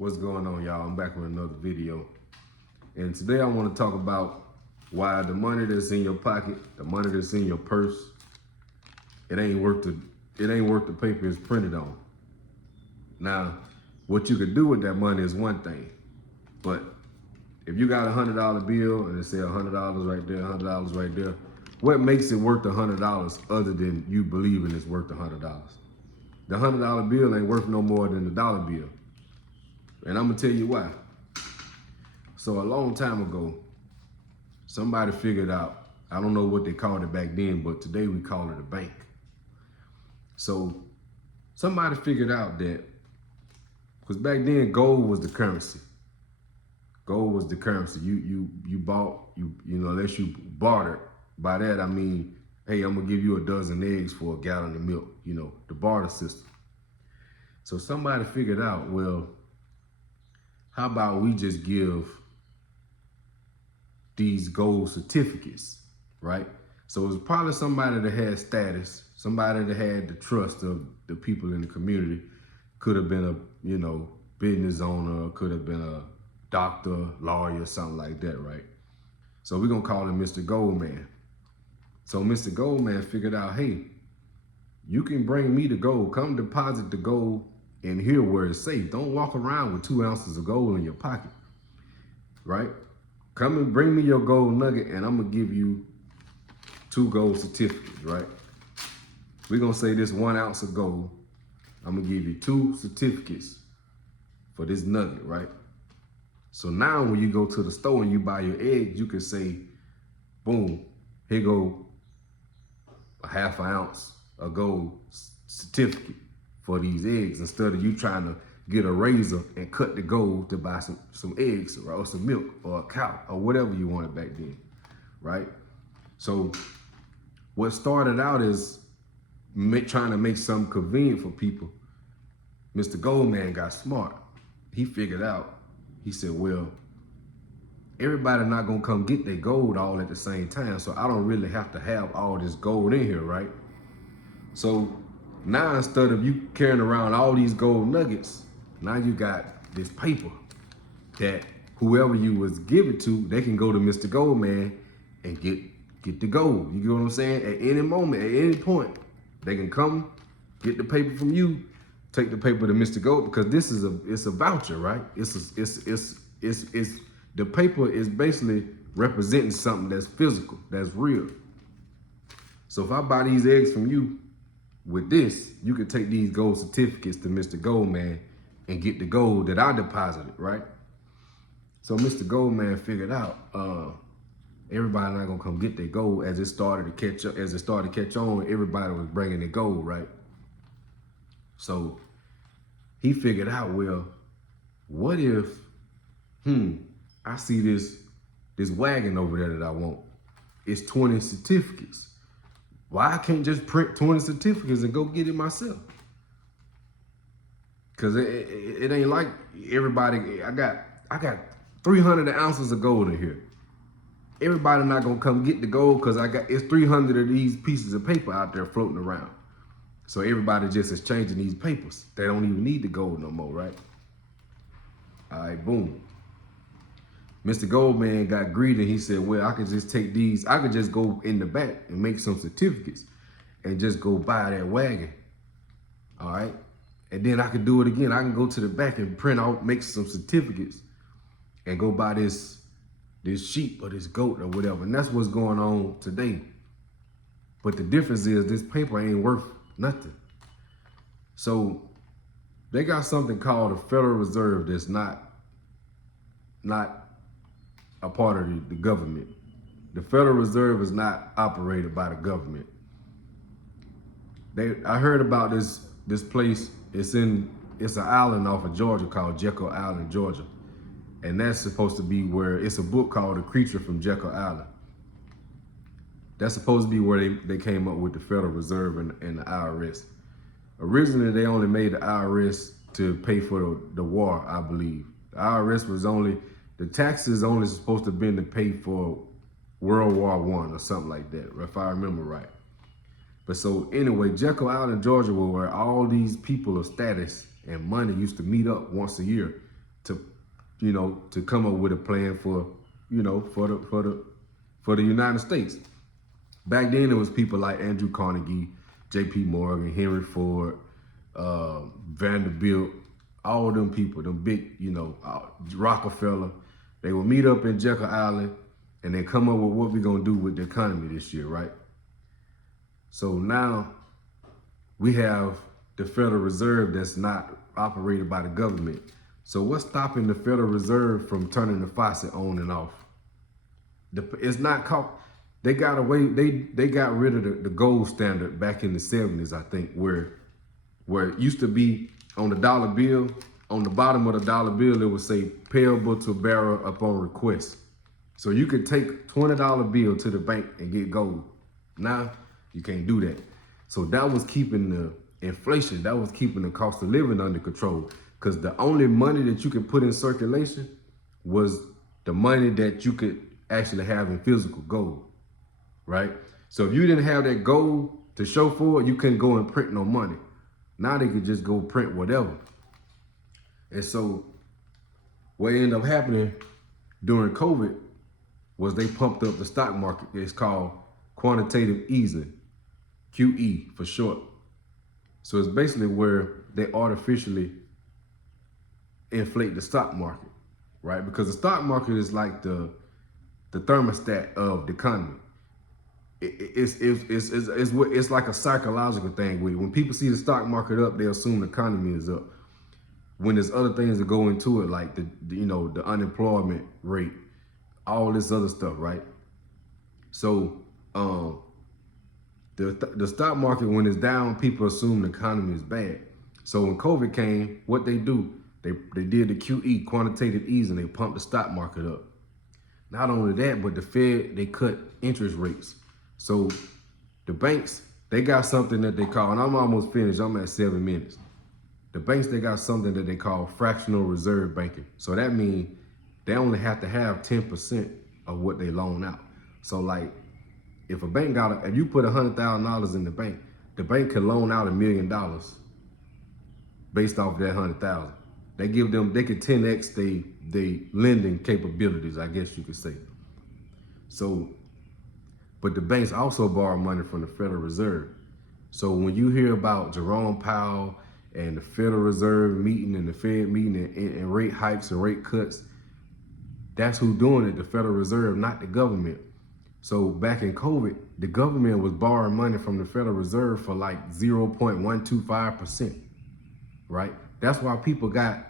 What's going on, y'all? I'm back with another video. And today I want to talk about why the money that's in your pocket, the money that's in your purse, it ain't worth the paper it's printed on. Now, what you could do with that money is one thing. But if you got $100 bill and it say $100 right there, $100 right there, what makes it worth $100 other than you believing it's worth $100? The $100 bill ain't worth no more than the dollar bill. And I'm gonna tell you why. So a long time ago, somebody figured out, I don't know what they called it back then, but today we call it a bank. So somebody figured out that, because back then gold was the currency. Gold was the currency. You bought, unless you bartered. By that I mean, hey, I'm gonna give you a dozen eggs for a gallon of milk, the barter system. So somebody figured out, well, how about we just give these gold certificates, right? So it was probably somebody that had status, somebody that had the trust of the people in the community. Could have been a, business owner, could have been a doctor, lawyer, something like that, right? So we're gonna call him Mr. Goldman. So Mr. Goldman figured out, hey, you can bring me the gold, come deposit the gold in here where it's safe. Don't walk around with 2 ounces of gold in your pocket, right? Come and bring me your gold nugget and I'm gonna give you 2 gold certificates, right? We're gonna say this 1 ounce of gold, I'm gonna give you 2 certificates for this nugget, right? So now when you go to the store and you buy your eggs, you can say, boom, here go a half an ounce of gold certificate for these eggs, instead of you trying to get a razor and cut the gold to buy some eggs or some milk or a cow or whatever you wanted back then, right? So what started out as trying to make something convenient for people, Mr. Goldman got smart. He figured out, he said, well, everybody not gonna come get their gold all at the same time, so I don't really have to have all this gold in here, right? So now instead of you carrying around all these gold nuggets, now you got this paper that whoever you was giving to, they can go to Mr. Goldman and get the gold. You get what I'm saying? At any moment, at any point, they can come get the paper from you, take the paper to Mr. Gold, because this is it's a voucher, right? The paper is basically representing something that's physical, that's real. So if I buy these eggs from you, with this, you can take these gold certificates to Mr. Goldman and get the gold that I deposited, right? So Mr. Goldman figured out everybody not gonna come get their gold. As it started to catch on, everybody was bringing their gold, right? So he figured out, well, what if, I see this wagon over there that I want. It's 20 certificates. Why I can't just print 20 certificates and go get it myself? Cause it ain't like everybody. I got 300 ounces of gold in here. Everybody not gonna come get the gold because it's 300 of these pieces of paper out there floating around. So everybody just is changing these papers. They don't even need the gold no more, right? All right, boom. Mr. Goldman got greedy. He said, well, I could just take these. I could just go in the back and make some certificates and just go buy that wagon. All right. And then I could do it again. I can go to the back and print out, make some certificates and go buy this sheep or this goat or whatever. And that's what's going on today. But the difference is this paper ain't worth nothing. So they got something called the Federal Reserve that's not a part of the government. The Federal Reserve is not operated by the government. I heard about this place. It's an island off of Georgia called Jekyll Island, Georgia. And that's supposed to be where, it's a book called The Creature from Jekyll Island. That's supposed to be where they came up with the Federal Reserve and the IRS. Originally, they only made the IRS to pay for the war, I believe. The IRS was the taxes only supposed to have been to pay for World War I or something like that, if I remember right. But so anyway, Jekyll Island, Georgia, where all these people of status and money used to meet up once a year to, to come up with a plan for, for the United States. Back then, it was people like Andrew Carnegie, J.P. Morgan, Henry Ford, Vanderbilt, all them people, them big, Rockefeller. They would meet up in Jekyll Island and then come up with what we're gonna do with the economy this year, right? So now we have the Federal Reserve that's not operated by the government. So what's stopping the Federal Reserve from turning the faucet on and off? It's not called. They got away. They got rid of the gold standard back in the 70s, I think, where it used to be on the dollar bill. On the bottom of the dollar bill, it would say payable to bearer upon request. So you could take $20 bill to the bank and get gold. Now you can't do that. So that was keeping the inflation. That was keeping the cost of living under control. Because the only money that you could put in circulation was the money that you could actually have in physical gold, right? So if you didn't have that gold to show for it, you couldn't go and print no money. Now they could just go print whatever. And so what ended up happening during COVID was they pumped up the stock market. It's called quantitative easing, QE for short. So it's basically where they artificially inflate the stock market, right? Because the stock market is like the thermostat of the economy. It's like a psychological thing. When people see the stock market up, they assume the economy is up. When there's other things that go into it, like the unemployment rate, all this other stuff, right? So the stock market, when it's down, people assume the economy is bad. So when COVID came, what they do, they did the QE, quantitative easing, they pumped the stock market up. Not only that, but the Fed, they cut interest rates. So the banks, they got something that they call, and I'm almost finished, I'm at 7 minutes. The banks, they got something that they call fractional reserve banking. So that means they only have to have 10% of what they loan out. So like, if a bank if you put $100,000 in the bank can loan out $1 million based off that 100,000. They could 10x they lending capabilities, I guess you could say. So, but the banks also borrow money from the Federal Reserve. So when you hear about Jerome Powell and the Federal Reserve meeting and the Fed meeting and rate hikes and rate cuts, that's who doing it, the Federal Reserve, not the government. So back in COVID, the government was borrowing money from the Federal Reserve for like 0.125%, right? That's why people got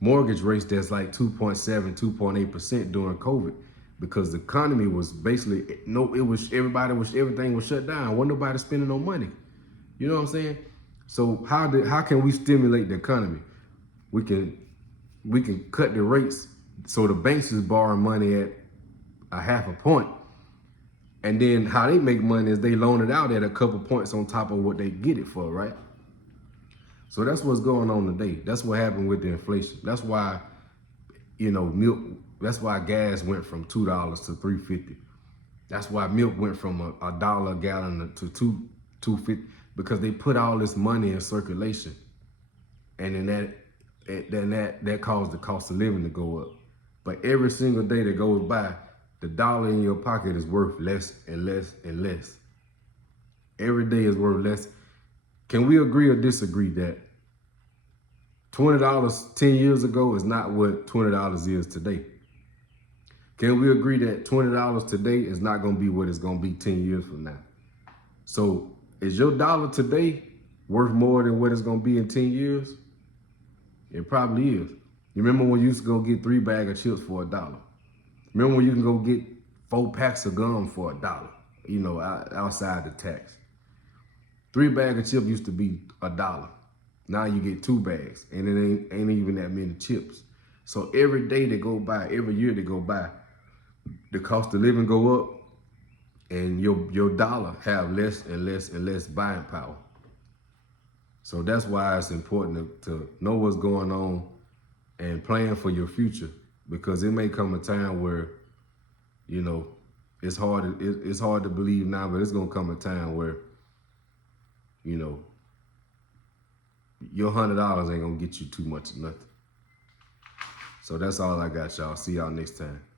mortgage rates that's like 2.7, 2.8% during COVID, because the economy was basically, everything was shut down. Wasn't nobody spending no money. You know what I'm saying? So how can we stimulate the economy? We can cut the rates. So the banks is borrowing money at a 0.5 point. And then how they make money is they loan it out at a couple points on top of what they get it for, right? So that's what's going on today. That's what happened with the inflation. That's why, milk, that's why gas went from $2 to $3.50. That's why milk went from a dollar a gallon to $2.50, because they put all this money in circulation. And then that caused the cost of living to go up. But every single day that goes by, the dollar in your pocket is worth less and less and less. Every day is worth less. Can we agree or disagree that $20 10 years ago is not what $20 is today? Can we agree that $20 today is not going to be what it's going to be 10 years from now? So is your dollar today worth more than what it's going to be in 10 years? It probably is. You remember when you used to go get 3 bags of chips for $1? Remember when you can go get 4 packs of gum for $1, outside the tax? 3 bags of chips used to be $1. Now you get 2 bags, and it ain't even that many chips. So every day that go by, every year that go by, the cost of living go up, and your dollar have less and less and less buying power. So that's why it's important to know what's going on and plan for your future, because it may come a time where, it's hard to believe now, but it's gonna come a time where, your $100 ain't gonna get you too much of nothing. So that's all I got, y'all. See y'all next time.